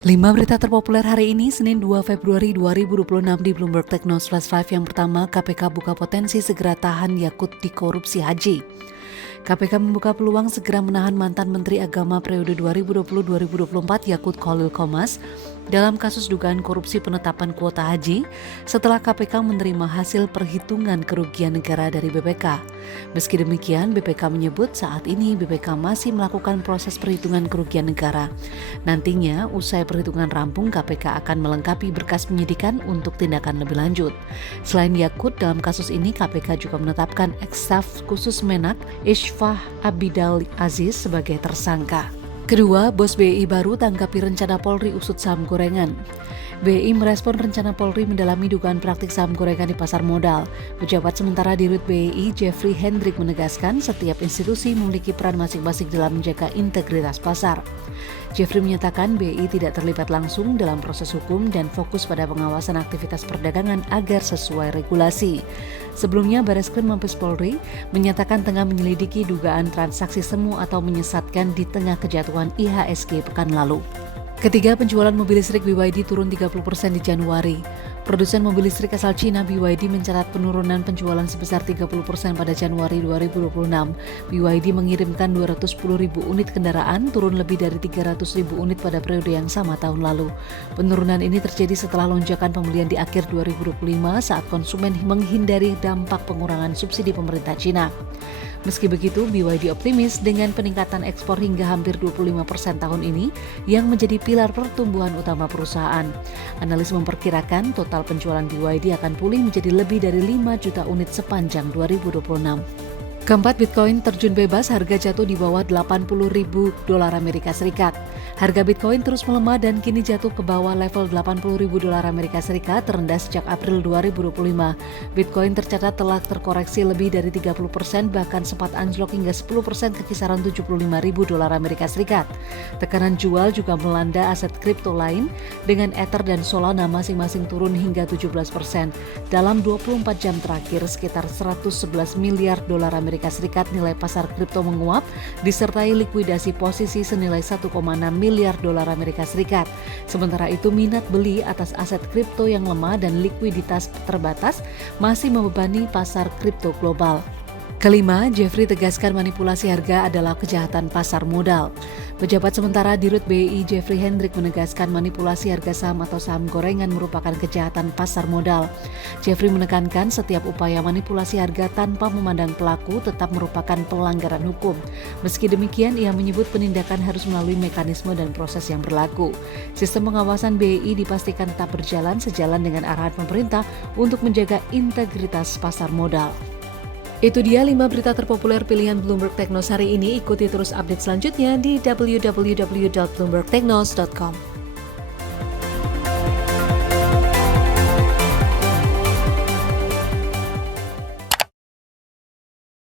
5 berita terpopuler hari ini, Senin 2 Februari 2026 di Bloomberg Technos Flash 5. Yang pertama, KPK buka potensi segera tahan Yakut di korupsi haji. KPK membuka peluang segera menahan mantan Menteri Agama periode 2020-2024 Yakut Khalil Qomas dalam kasus dugaan korupsi penetapan kuota haji setelah KPK menerima hasil perhitungan kerugian negara dari BPK. Meski demikian, BPK menyebut saat ini BPK masih melakukan proses perhitungan kerugian negara. Nantinya, usai perhitungan rampung, KPK akan melengkapi berkas penyidikan untuk tindakan lebih lanjut. Selain Yakut, dalam kasus ini KPK juga menetapkan ex-staf khusus Menak Ishfah Abidal Aziz sebagai tersangka. Kedua, bos BI baru tanggapi rencana Polri usut saham gorengan. BI merespon rencana Polri mendalami dugaan praktik saham gorengan di pasar modal. Pejabat sementara di Rut BI, Jeffrey Hendrik, menegaskan setiap institusi memiliki peran masing-masing dalam menjaga integritas pasar. Jeffrey menyatakan BI tidak terlibat langsung dalam proses hukum dan fokus pada pengawasan aktivitas perdagangan agar sesuai regulasi. Sebelumnya, Bareskrim Mabes Polri menyatakan tengah menyelidiki dugaan transaksi semu atau menyesatkan di tengah kejatuhan IHSG pekan lalu. Ketiga, penjualan mobil listrik BYD turun 30% di Januari. Produsen mobil listrik asal Cina BYD mencatat penurunan penjualan sebesar 30% pada Januari 2026. BYD mengirimkan 210.000 unit kendaraan, turun lebih dari 300.000 unit pada periode yang sama tahun lalu. Penurunan ini terjadi setelah lonjakan pembelian di akhir 2025 saat konsumen menghindari dampak pengurangan subsidi pemerintah Cina. Meski begitu, BYD optimis dengan peningkatan ekspor hingga hampir 25% tahun ini yang menjadi pilar pertumbuhan utama perusahaan. Analis memperkirakan total penjualan BYD akan pulih menjadi lebih dari 5 juta unit sepanjang 2026. Keempat, Bitcoin terjun bebas, harga jatuh di bawah $80.000 Amerika Serikat. Harga Bitcoin terus melemah dan kini jatuh ke bawah level $80.000 Amerika Serikat, terendah sejak April 2025. Bitcoin tercatat telah terkoreksi lebih dari 30%, bahkan sempat anjlok hingga 10% ke kisaran $75.000 Amerika Serikat. Tekanan jual juga melanda aset kripto lain, dengan Ether dan Solana masing-masing turun hingga 17%. Dalam 24 jam terakhir, sekitar $111 miliar Amerika Serikat nilai pasar kripto menguap, disertai likuidasi posisi senilai $1,6 miliar Amerika Serikat. Sementara itu, minat beli atas aset kripto yang lemah dan likuiditas terbatas masih membebani pasar kripto global. Kelima, Jeffrey tegaskan manipulasi harga adalah kejahatan pasar modal. Pejabat sementara di Rut BI, Jeffrey Hendrik, menegaskan manipulasi harga saham atau saham gorengan merupakan kejahatan pasar modal. Jeffrey menekankan setiap upaya manipulasi harga tanpa memandang pelaku tetap merupakan pelanggaran hukum. Meski demikian, ia menyebut penindakan harus melalui mekanisme dan proses yang berlaku. Sistem pengawasan BI dipastikan tetap berjalan sejalan dengan arahan pemerintah untuk menjaga integritas pasar modal. Itu dia 5 berita terpopuler pilihan Bloomberg Technos hari ini. Ikuti terus update selanjutnya di www.bloombergtechnos.com.